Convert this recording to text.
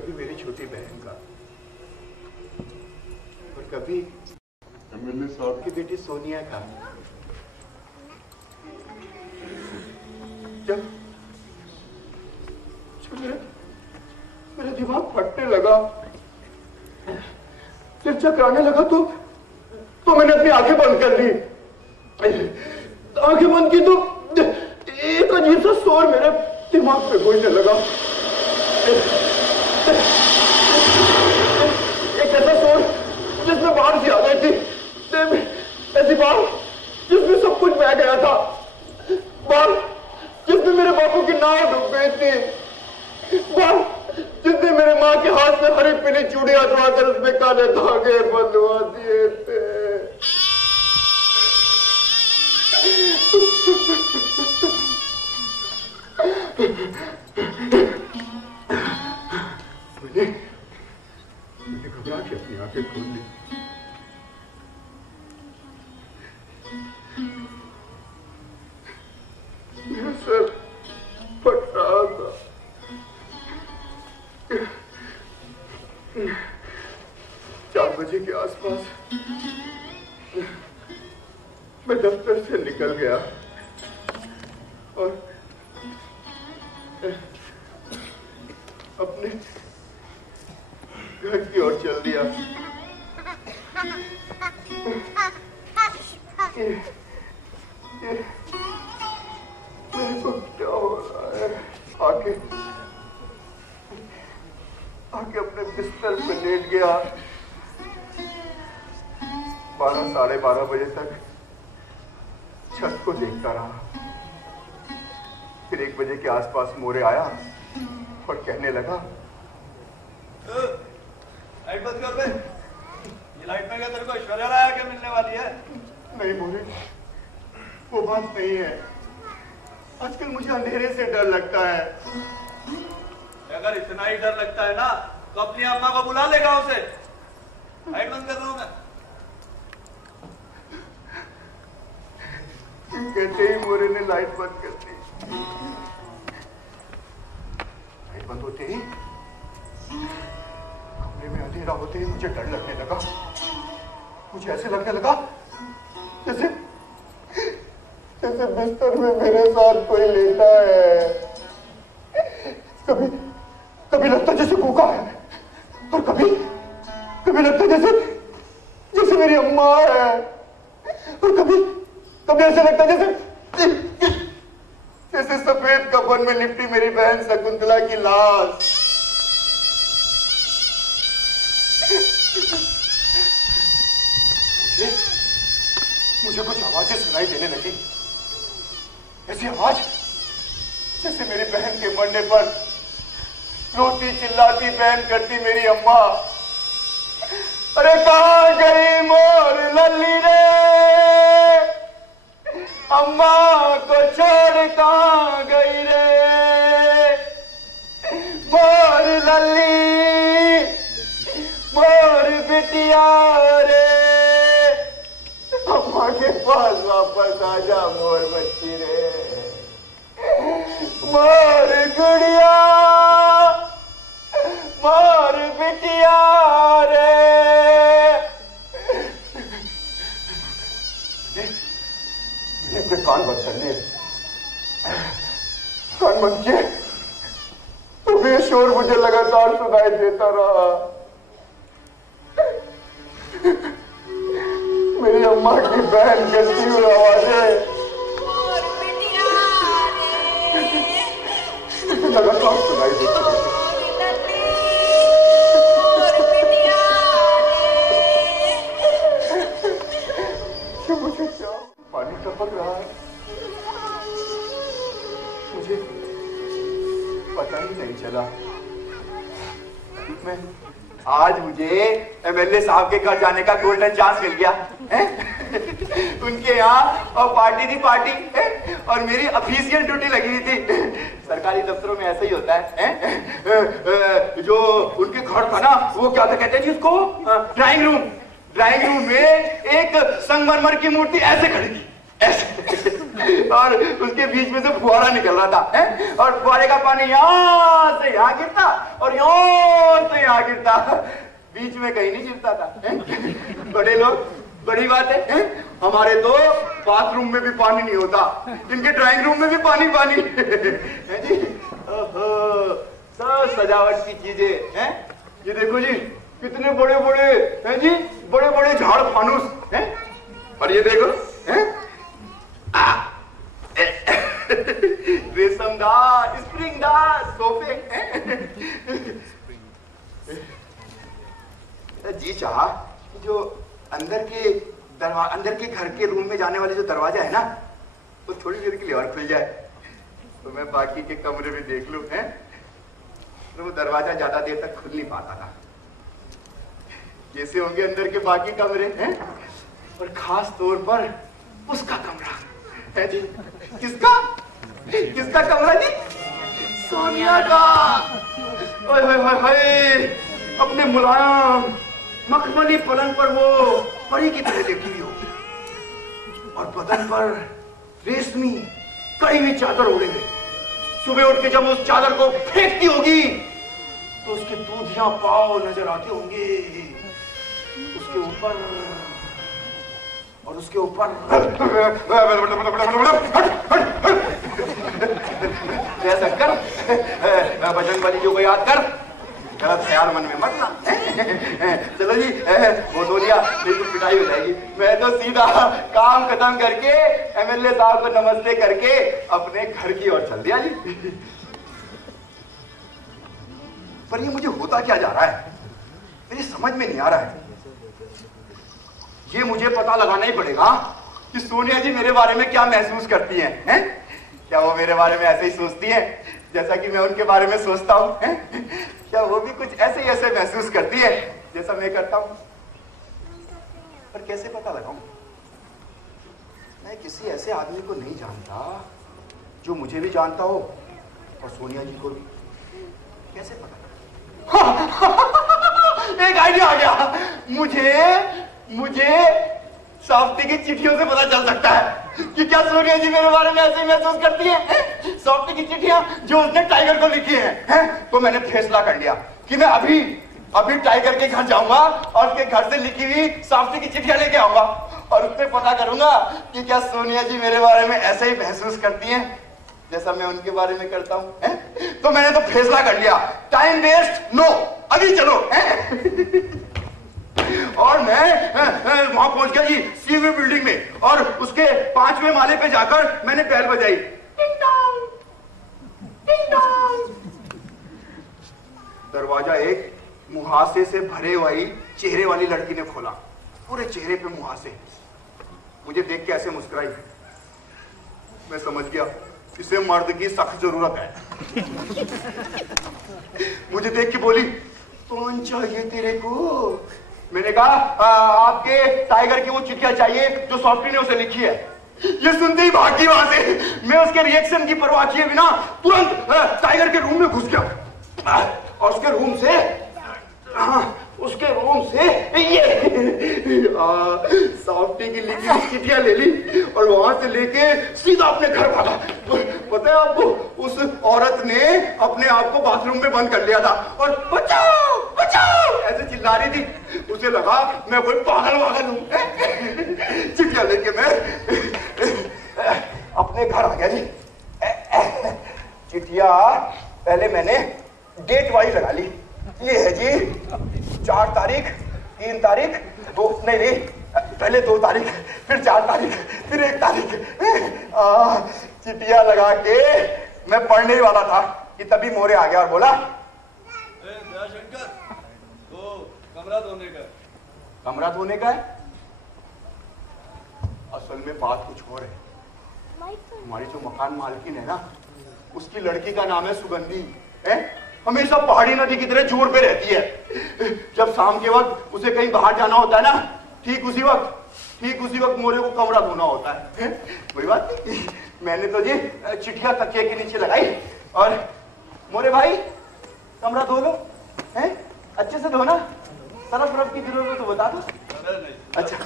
कभी मेरी छोटी बहन का और कभी एमएलए साहब की बेटी सोनिया का। जब मेरा दिमाग फटने लगा, सिर चकराने लगा तो मैंने अपनी आंखें बंद कर ली। आंखें बंद की तो एक अजीब सा शोर मेरे दिमाग पे गूंजने लगा। एक ऐसा शोर जिसमें बाढ़ सी आ गई थी, ऐसी बाढ़ जिसमें सब कुछ बह गया था, बाढ़ जिसमें मेरे बापू की नाव डूब गई थी, बाढ़ जिसने मेरे माँ के हाथ में हरी पीली चूड़ियां धोकर उसमें काले धागे बंधवा दिए थे। मैंने घबरा के अपनी आंखें खोल ली। मेरा सर फट रहा था। 4 बजे के आसपास मैं दफ्तर से निकल गया और अपने घर की ओर चल दिया। मेरे को क्या हो रहा है? आके अपने बिस्तर पे लेट गया। 12 साढ़े 12 बजे तक छत को देखता रहा। फिर 1 बजे के आसपास मोरे आया और कहने लगा, लाइट बंद कर बे। ये लाइट में क्या तेरे को ऐश्वर्या राय क्या मिलने वाली है? नहीं मोरे, वो बात नहीं है। आजकल मुझे अंधेरे से डर लगता है। अगर इतना ही डर लगता है ना तो अपनी अम्मा को बुला लेगा उसे। लाइट बंद कर रहा हूं मैं। कहते ही मोरे ने लाइट बंद कर दी। लाइट बंद होते ही कमरे में अंधेरा होते ही मुझे डर लगने लगा। मुझे ऐसे लगने लगा जैसे बिस्तर में मेरे साथ कोई लेटा है। कभी लगता जैसे भूखा है और कभी लगता जैसे मेरी अम्मा है और कभी ऐसा लगता जैसे सफेद कफन में लिपटी मेरी बहन शकुंतला की लाश। मुझे कुछ आवाजें सुनाई देने लगी। ऐसी आवाज जैसे मेरी बहन के मरने पर रोती चिल्लाती बहन करती मेरी अम्मा, अरे कहाँ गई मोर लल्ली रे, अम्मा को छोड़ कहाँ गई रे, मोर लल्ली मोर बिटिया रे, अम्मा के पास वापस आजा मोर बच्ची रे, मोर गुड़िया मोर बिटिया रे। अपने कान बंद कर लिए, कान बंद किए तो बेशोर मुझे लगातार सुनाई देता रहा। मेरी अम्मा की बहन करती हुई आवाजें लगातार सुनाई देती रही। मुझे क्या पानी टपक रहा है, मुझे पता ही नहीं चला। आज मुझे एमएलए साहब के घर जाने का गोल्डन चांस मिल गया है? उनके यहाँ और पार्टी थी पार्टी है? और मेरी ऑफिशियल ड्यूटी लगी हुई थी। सरकारी दफ्तरों में ऐसा ही होता है? जो उनके घर था ना, वो क्या था कहते हैं जिसको, ड्राइंग रूम में एक संगमरमर की मूर्ति ऐसे खड़ी थी, ऐसे और उसके बीच में से फुहारा निकल रहा था है? और फुहारे का पानी यहाँ से यहाँ यहाँ गिरता और यूं तो यहाँ गिरता, बीच में कहीं नहीं गिरता था। बड़े लोग, बड़ी बात है, हमारे तो बाथरूम में भी पानी नहीं होता, इनके ड्राइंग रूम में भी पानी पानी है जी। ओहो, सब सजावट की चीजें हैं। ये देखो जी कितने बड़े बड़े हैं जी, बड़े बड़े झाड़ फानूस हैं। और ये देखो हैं, रेशमदार स्प्रिंगदार सोफे हैं। जी चाह जो अंदर के घर के रूम में जाने वाले जो दरवाजा है ना, वो थोड़ी देर के लिए और खुल जाए तो मैं बाकी के कमरे में देख लूं, हैं? तो वो दरवाजा ज्यादा देर तक खुल नहीं पाता था। जैसे होंगे अंदर के बाकी कमरे हैं, और खास तौर पर उसका कमरा है जी। किसका कमरा जी? सोनिया का। ओए होए होए होए, अपने मुलायम मखमली पलंग पर वो परी की तरह लेटी हुई होगी और बदन पर रेशमी कड़ी हुई चादर ओढ़े हुए। सुबह उठ के जब उस चादर को फेंकती होगी तो उसके दूधिया पांव नजर आते होंगे। उसके ऊपर और उसके ऊपर ऐसा कर, बजरंग बली जो को याद कर, गलत ख्याल मन में मत ला। चलो जी, वो तो लिया, बिल्कुल पिटाई हो जाएगी। मैं तो सीधा काम खत्म करके एमएलए साहब को नमस्ते करके अपने घर की ओर चल दिया जी। पर ये मुझे होता क्या जा रहा है, मेरी समझ में नहीं आ रहा है। ये मुझे पता लगाना ही पड़ेगा कि सोनिया जी मेरे बारे में क्या महसूस करती हैं, हैं? क्या वो मेरे बारे में ऐसे ही सोचती हैं जैसा कि मैं उनके बारे में सोचता हूं, हैं? क्या वो भी कुछ ऐसे ही ऐसे महसूस करती है जैसा मैं करता हूं? पर कैसे पता लगाऊं? मैं किसी ऐसे आदमी को नहीं जानता जो मुझे भी जानता हो और सोनिया जी को भी। कैसे पता? एक आइडिया आ गया। मुझे सॉफ्टी की चिट्ठियों से पता चल सकता है कि क्या सोनिया जी मेरे बारे में ऐसे ही महसूस करती है। सॉफ्टी की चिट्ठियां जो उसने टाइगर को लिखी हैं, तो मैंने फैसला कर लिया कि मैं अभी टाइगर के घर जाऊंगा और उसके घर से लिखी हुई सॉफ्टी की चिट्ठियां लेके आऊंगा और उससे पता करूंगा कि क्या सोनिया जी मेरे बारे में ऐसे ही महसूस करती हैं जैसा मैं उनके बारे में करता हूं। तो मैंने तो फैसला कर लिया, टाइम वेस्ट नो, अभी चलो। और मैं वहां पहुंच गया जी सीवी बिल्डिंग में, और उसके 5वें माले पे जाकर मैंने बेल बजाई। टिंग टोंग, टिंग टोंग। दरवाजा एक मुहासे से भरे हुई चेहरे वाली लड़की ने खोला, पूरे चेहरे पे मुहासे। मुझे देख के ऐसे मुस्कुराई। मैं समझ गया इसे मर्द की सख्त जरूरत है। मुझे देख के बोली, कौन चाहिए तेरे को? मैंने कहा आपके टाइगर की वो चिट्ठियां चाहिए जो सॉफ्टी ने उसे लिखी है। ये सुनते ही भाग गई वहां से। मैं उसके रिएक्शन की परवाह किए बिना तुरंत टाइगर के रूम में घुस गया और उसके रूम से ये सॉफ्टी की लिखी हुई चिट्ठियां ले ली और वहां से लेके सीधा अपने घर भागा। पता है आपको, उस औरत ने अपने आप को बाथरूम में बंद कर लिया था और बचाओ बचाओ ऐसे चिल्ला रही थी। उसे लगा मैं कोई पागल हूं। चिट्ठियां लेके मैं अपने घर आ गया जी। चिट्ठियां पहले मैंने डेट वाली लगा ली। ये है जी 4 तारीख, 3 तारीख, 2 नहीं पहले 2 तारीख, फिर 4 तारीख, फिर 1 तारीख। चिट्ठियां लगा के मैं पढ़ने ही वाला था कि तभी मोरे आ गया और बोला, दयाशंकर, तो कमरा धोने का है। असल में बात कुछ और है। हमारी जो मकान मालकिन है ना, उसकी लड़की का नाम है सुगंधी, है? हमेशा पहाड़ी नदी की तरह जोर पे रहती है। जब शाम के वक्त उसे कहीं बाहर जाना होता है ना, ठीक उसी वक्त मोरे को कमरा धोना होता है। कोई बात नहीं, मैंने तो जी चिट्ठियां तकिए के नीचे लगाई और मोरे भाई कमरा धो लो, हैं? अच्छे से धोना, सरफ की जरूरत हो तो बता दो। अच्छा